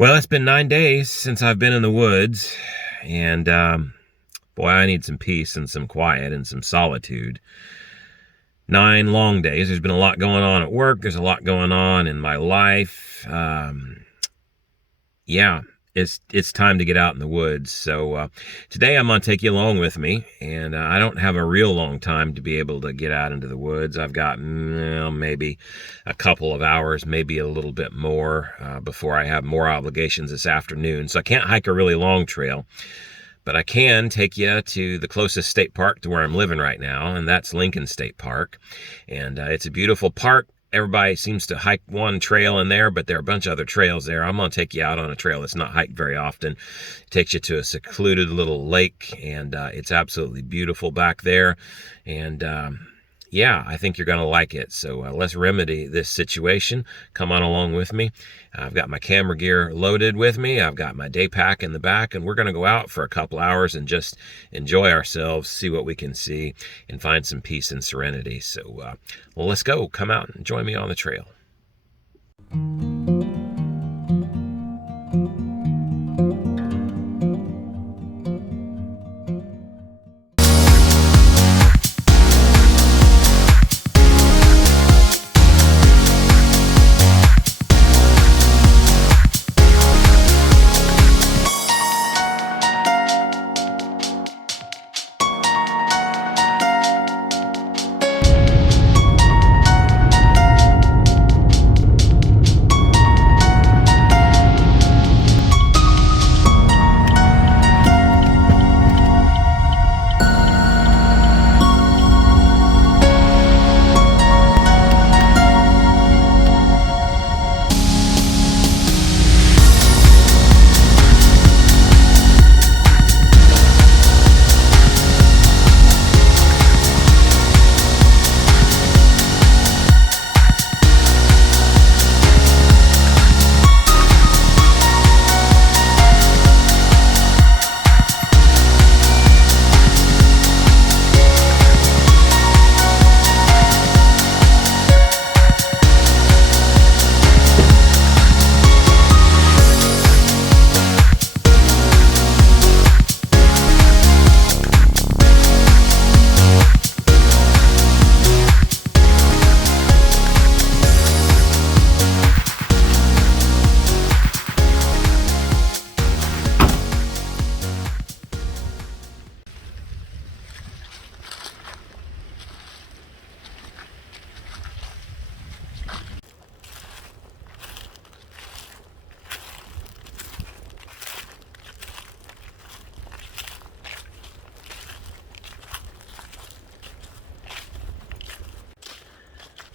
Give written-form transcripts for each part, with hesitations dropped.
Well, it's been 9 days since I've been in the woods, and boy, I need some peace and some quiet and some solitude. 9 long days. There's been a lot going on at work. There's a lot going on in my life. Yeah, it's time to get out in the woods. So today I'm going to take you along with me, and I don't have a real long time to be able to get out into the woods. I've got maybe a couple of hours, maybe a little bit more before I have more obligations this afternoon. So I can't hike a really long trail, but I can take you to the closest state park to where I'm living right now, and that's Lincoln State Park. And it's a beautiful park. Everybody seems to hike one trail in there, but there are a bunch of other trails there. I'm going to take you out on a trail that's not hiked very often. It takes you to a secluded little lake, and it's absolutely beautiful back there. And yeah, I think you're going to like it. So let's remedy this situation. Come on along with me. I've got my camera gear loaded with me. I've got my day pack in the back, and we're going to go out for a couple hours and just enjoy ourselves, see what we can see, and find some peace and serenity. So, well, let's go. Come out and join me on the trail.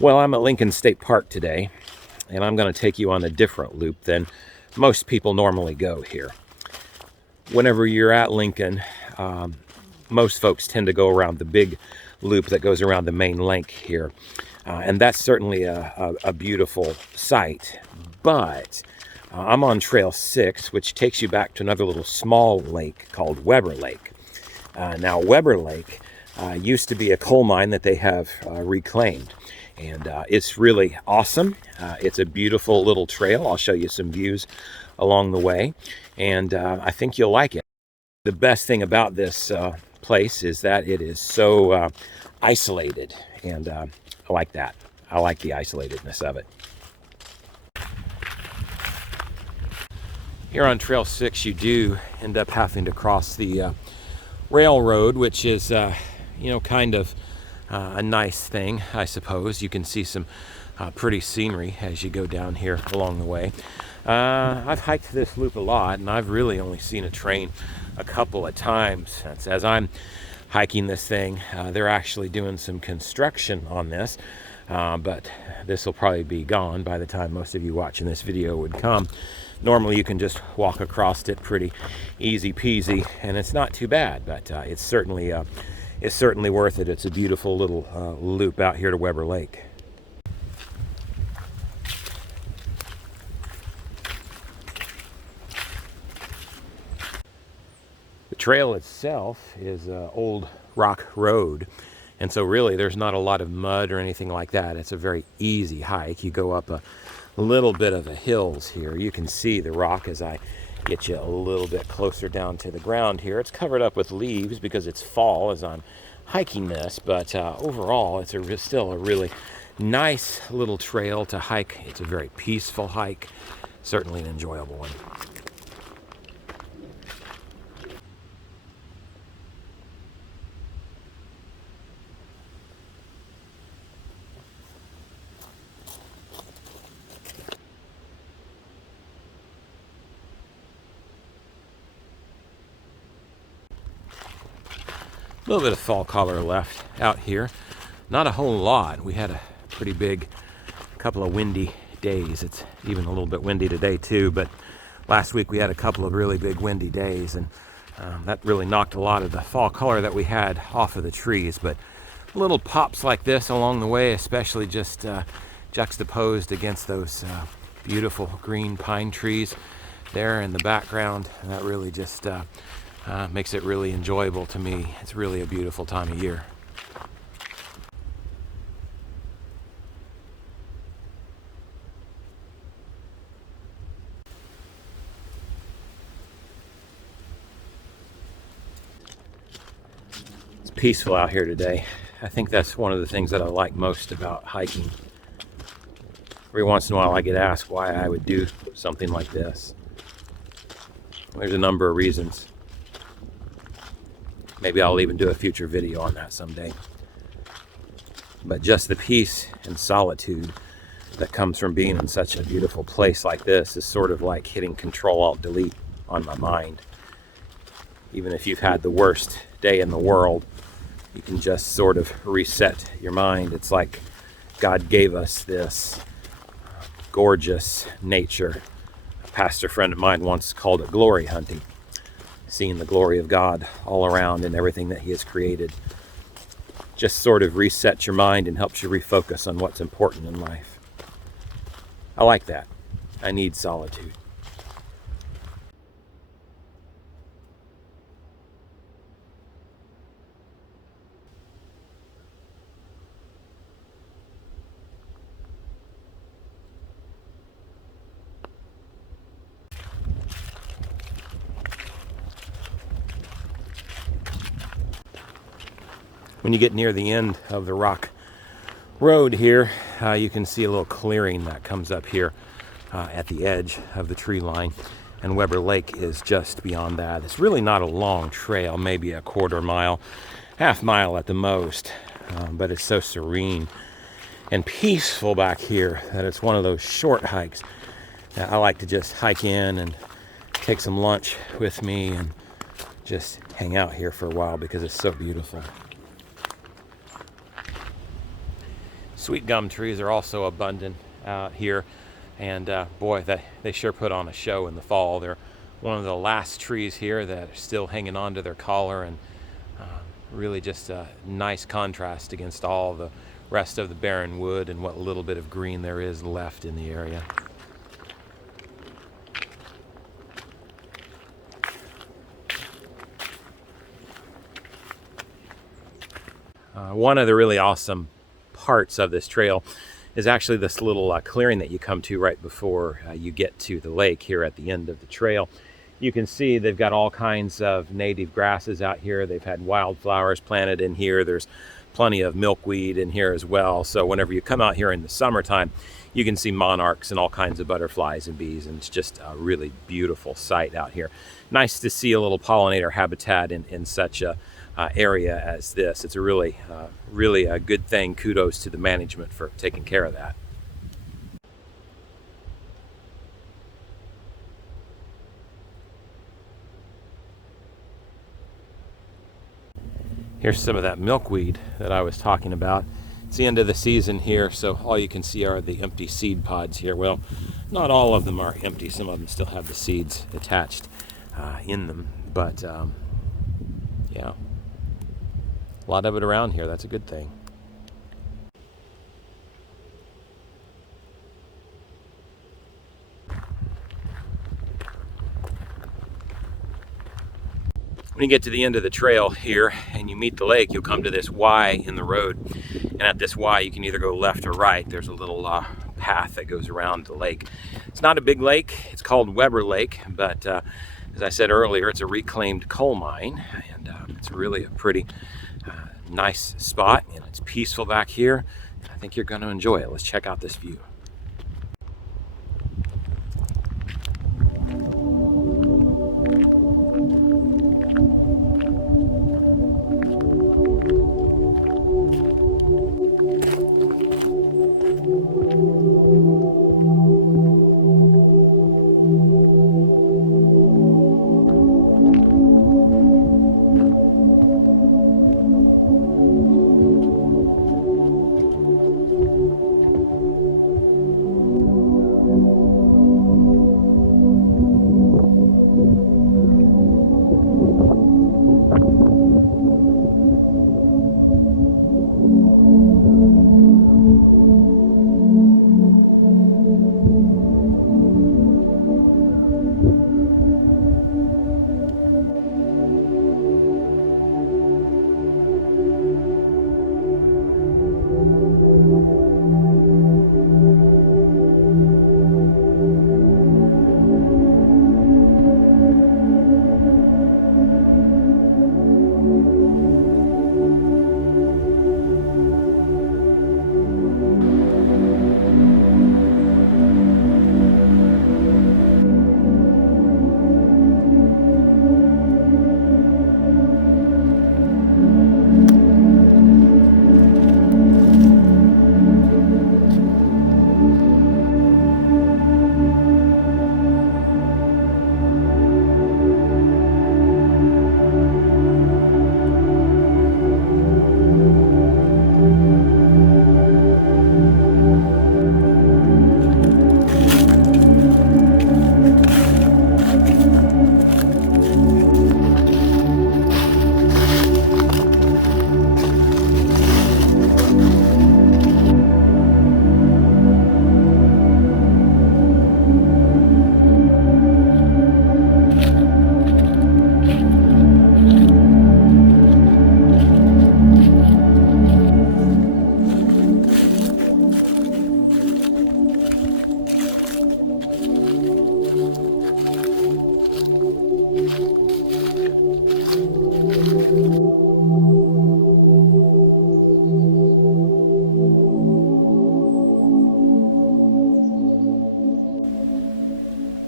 Well, I'm at Lincoln State Park today, and I'm going to take you on a different loop than most people normally go here. Whenever you're at Lincoln, most folks tend to go around the big loop that goes around the main lake here. And that's certainly a beautiful sight. But I'm on Trail 6, which takes you back to another little small lake called Weber Lake. Now, Weber Lake used to be a coal mine that they have reclaimed. And it's really awesome. It's a beautiful little trail. I'll show you some views along the way. And I think you'll like it. The best thing about this place is that it is so isolated. And I like that. I like the isolatedness of it. Here on Trail 6, you do end up having to cross the railroad, which is, kind of a nice thing, I suppose. You can see some pretty scenery as you go down here along the way. I've hiked this loop a lot, and I've really only seen a train a couple of times. As I'm hiking this thing, they're actually doing some construction on this, but this will probably be gone by the time most of you watching this video would come. Normally you can just walk across it pretty easy peasy, and it's not too bad, but it's certainly worth it. It's a beautiful little loop out here to Weber Lake. The trail itself is an old rock road, and so really there's not a lot of mud or anything like that. It's a very easy hike. You go up a little bit of the hills here. You can see the rock as I get you a little bit closer down to the ground here. It's covered up with leaves because it's fall as I'm hiking this, but overall it's still a really nice little trail to hike. It's a very peaceful hike, certainly an enjoyable one. A little bit of fall color left out here. Not a whole lot. We had a pretty big couple of windy days. It's even a little bit windy today too, but last week we had a couple of really big windy days, and that really knocked a lot of the fall color that we had off of the trees. But little pops like this along the way, especially just juxtaposed against those beautiful green pine trees there in the background, and that really just makes it really enjoyable to me. It's really a beautiful time of year. It's peaceful out here today. I think that's one of the things that I like most about hiking. Every once in a while I get asked why I would do something like this. There's a number of reasons. Maybe I'll even do a future video on that someday. But just the peace and solitude that comes from being in such a beautiful place like this is sort of like hitting Control-Alt-Delete on my mind. Even if you've had the worst day in the world, you can just sort of reset your mind. It's like God gave us this gorgeous nature. A pastor friend of mine once called it glory hunting. Seeing the glory of God all around and everything that He has created just sort of resets your mind and helps you refocus on what's important in life. I like that. I need solitude. When you get near the end of the rock road here, you can see a little clearing that comes up here at the edge of the tree line, and Weber Lake is just beyond that. It's really not a long trail, maybe a quarter mile, half mile at the most, but it's so serene and peaceful back here that it's one of those short hikes that I like to just hike in and take some lunch with me and just hang out here for a while because it's so beautiful. Sweet gum trees are also abundant out here, and boy, they sure put on a show in the fall. They're one of the last trees here that are still hanging on to their collar, and really just a nice contrast against all the rest of the barren wood and what little bit of green there is left in the area. One of the really awesome parts of this trail is actually this little clearing that you come to right before you get to the lake here at the end of the trail. You can see they've got all kinds of native grasses out here. They've had wildflowers planted in here. There's plenty of milkweed in here as well. So whenever you come out here in the summertime, you can see monarchs and all kinds of butterflies and bees, and it's just a really beautiful sight out here. Nice to see a little pollinator habitat in such a area as this. It's a really a good thing. Kudos to the management for taking care of that. Here's some of that milkweed that I was talking about. It's the end of the season here, so all you can see are the empty seed pods here. Well, not all of them are empty. Some of them still have the seeds attached in them, but yeah, a lot of it around here. That's a good thing. When you get to the end of the trail here and you meet the lake, you'll come to this Y in the road, and at this Y you can either go left or right. There's a little path that goes around the lake. It's not a big lake. It's called Weber Lake, but as I said earlier, it's a reclaimed coal mine, and it's really a pretty nice spot, and it's peaceful back here. I think you're going to enjoy it. Let's check out this view.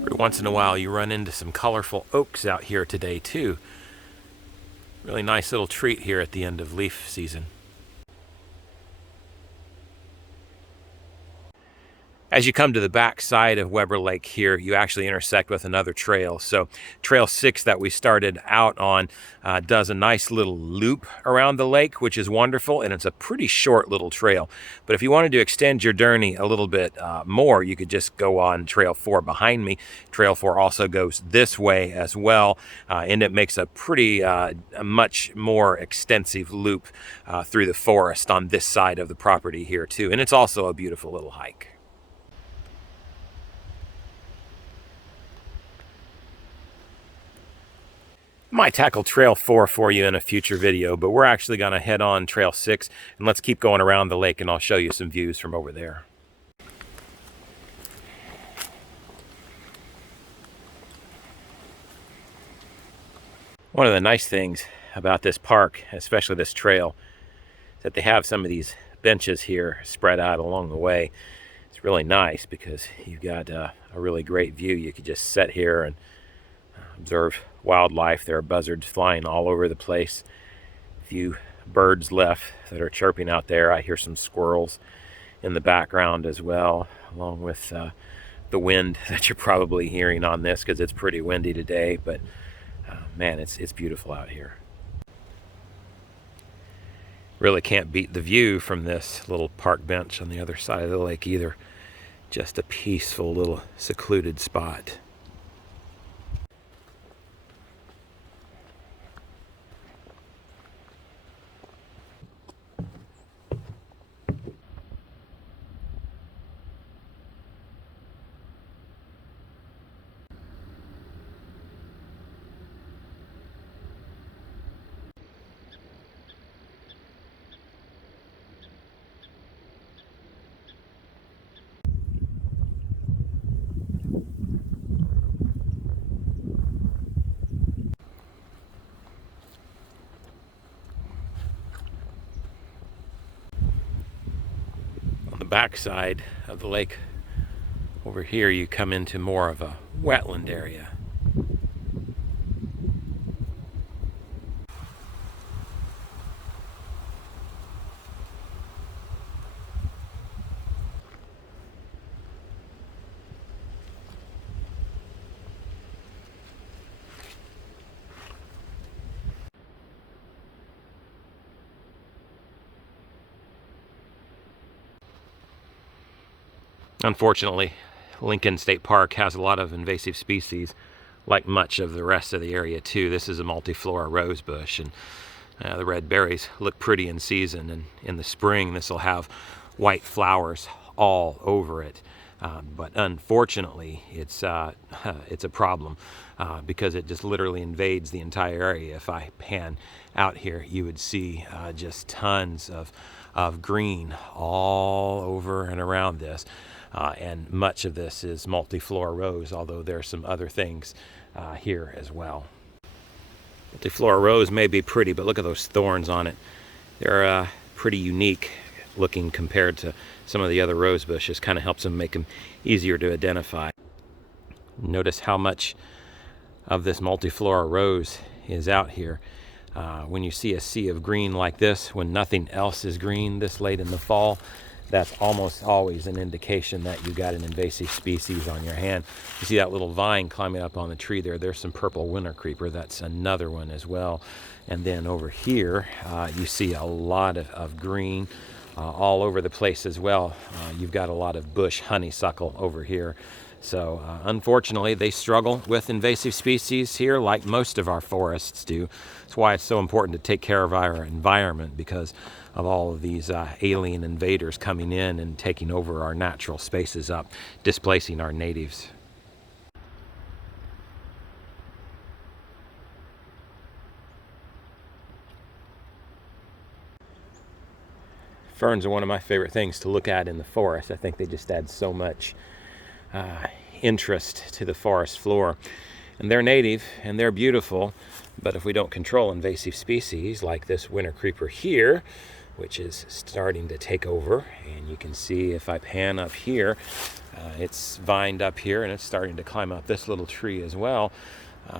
Every once in a while you run into some colorful oaks out here today too. Really nice little treat here at the end of leaf season. As you come to the back side of Weber Lake here, you actually intersect with another trail. So Trail 6 that we started out on does a nice little loop around the lake, which is wonderful, and it's a pretty short little trail. But if you wanted to extend your journey a little bit more, you could just go on Trail 4 behind me. Trail 4 also goes this way as well, and it makes a pretty a much more extensive loop through the forest on this side of the property here too. And it's also a beautiful little hike. Might tackle Trail 4 for you in a future video, but we're actually going to head on Trail 6, and let's keep going around the lake, and I'll show you some views from over there. One of the nice things about this park, especially this trail, is that they have some of these benches here spread out along the way. It's really nice because you've got a really great view. You could just sit here and observe wildlife. There are buzzards flying all over the place. A few birds left that are chirping out there. I hear some squirrels in the background as well, along with the wind that you're probably hearing on this because it's pretty windy today. But man, it's beautiful out here. Really can't beat the view from this little park bench on the other side of the lake either. Just a peaceful little secluded spot. backside of the lake over here, you come into more of a wetland area. Unfortunately, Lincoln State Park has a lot of invasive species, like much of the rest of the area too. This is a multiflora rose bush, and the red berries look pretty in season, and in the spring this will have white flowers all over it. But unfortunately, it's a problem because it just literally invades the entire area. If I pan out here, you would see just tons of green all over and around this. And much of this is multiflora rose, although there are some other things here as well. Multiflora rose may be pretty, but look at those thorns on it. They're pretty unique looking compared to some of the other rose bushes. Kind of helps them, make them easier to identify. Notice how much of this multiflora rose is out here. When you see a sea of green like this, when nothing else is green this late in the fall, that's almost always an indication that you got an invasive species on your hand. You see that little vine climbing up on the tree there. There's some purple winter creeper. That's another one as well. And then over here, you see a lot of green all over the place as well. You've got a lot of bush honeysuckle over here. So unfortunately, they struggle with invasive species here like most of our forests do. That's why it's so important to take care of our environment, because of all of these alien invaders coming in and taking over our natural spaces up, displacing our natives. Ferns are one of my favorite things to look at in the forest. I think they just add so much interest to the forest floor. And they're native and they're beautiful, but if we don't control invasive species like this winter creeper here, which is starting to take over, and you can see if I pan up here, it's vined up here and it's starting to climb up this little tree as well.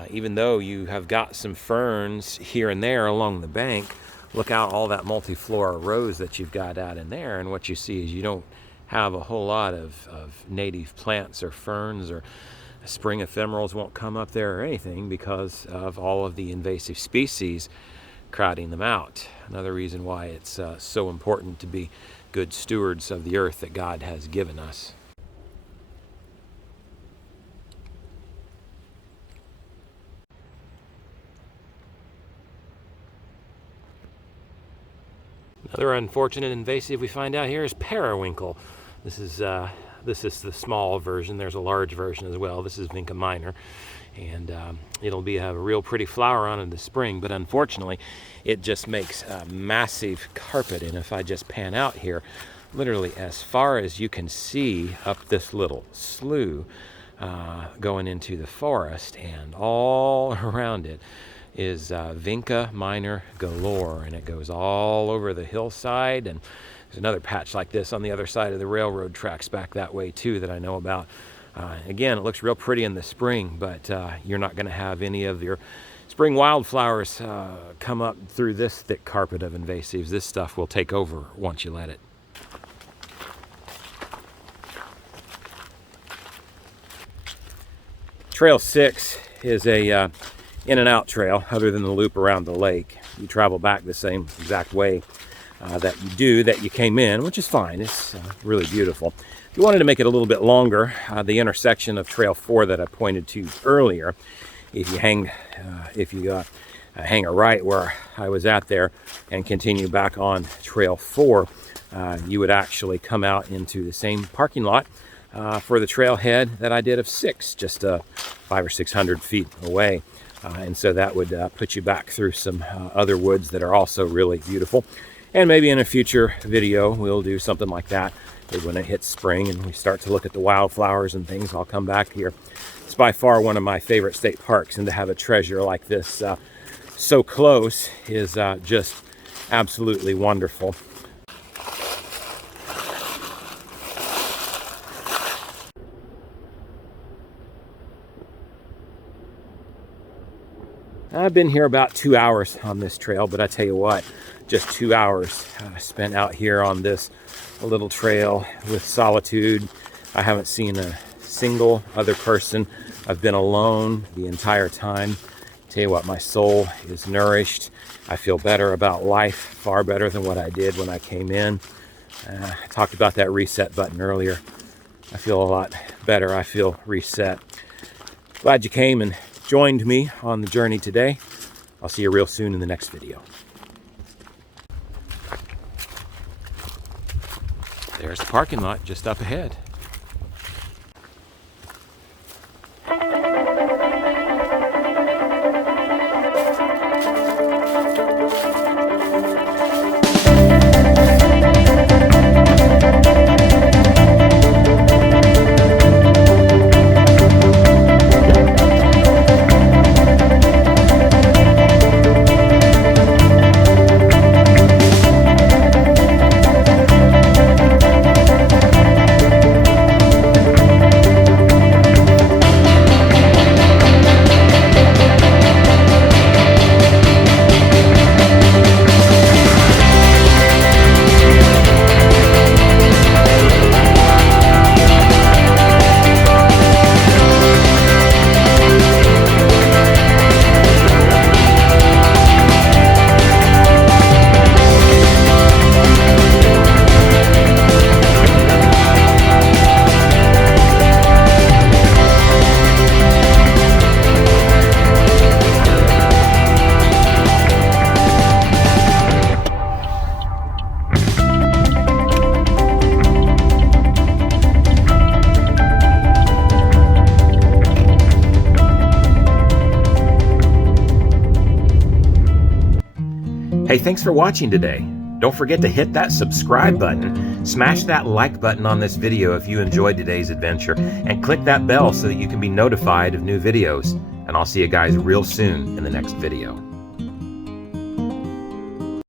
Even though you have got some ferns here and there along the bank, look out all that multiflora rose that you've got out in there, and what you see is you don't have a whole lot of native plants or ferns, or spring ephemerals won't come up there or anything because of all of the invasive species crowding them out. Another reason why it's so important to be good stewards of the earth that God has given us. Another unfortunate invasive we find out here is periwinkle. This is the small version. There's a large version as well. This is Vinca minor, and it'll have a real pretty flower on in the spring, but unfortunately it just makes a massive carpet. And if I just pan out here, literally as far as you can see up this little slough going into the forest, and all around it is Vinca minor galore, and it goes all over the hillside. And there's another patch like this on the other side of the railroad tracks back that way too that I know about. Again, it looks real pretty in the spring, but you're not going to have any of your spring wildflowers come up through this thick carpet of invasives. This stuff will take over once you let it. Trail 6 is a in and out trail, other than the loop around the lake. You travel back the same exact way that you came in, which is fine. It's really beautiful. If you wanted to make it a little bit longer, the intersection of Trail 4 that I pointed to earlier, if you hang a right where I was at there and continue back on Trail 4, you would actually come out into the same parking lot for the trailhead that I did of 6, just 500 or 600 feet away. And so that would put you back through some other woods that are also really beautiful. And maybe in a future video we'll do something like that. Maybe when it hits spring and we start to look at the wildflowers and things, I'll come back here. It's by far one of my favorite state parks, and to have a treasure like this so close is just absolutely wonderful. I've been here about 2 hours on this trail, but I tell you what, just 2 hours spent out here on this little trail with Solitude. I haven't seen a single other person. I've been alone the entire time. Tell you what, my soul is nourished. I feel better about life, far better than what I did when I came in. I talked about that reset button earlier. I feel a lot better. I feel reset. Glad you came and joined me on the journey today. I'll see you real soon in the next video. There's the parking lot just up ahead. Hey, thanks for watching today. Don't forget to hit that subscribe button, smash that like button on this video if you enjoyed today's adventure, and click that bell so that you can be notified of new videos. And I'll see you guys real soon in the next video.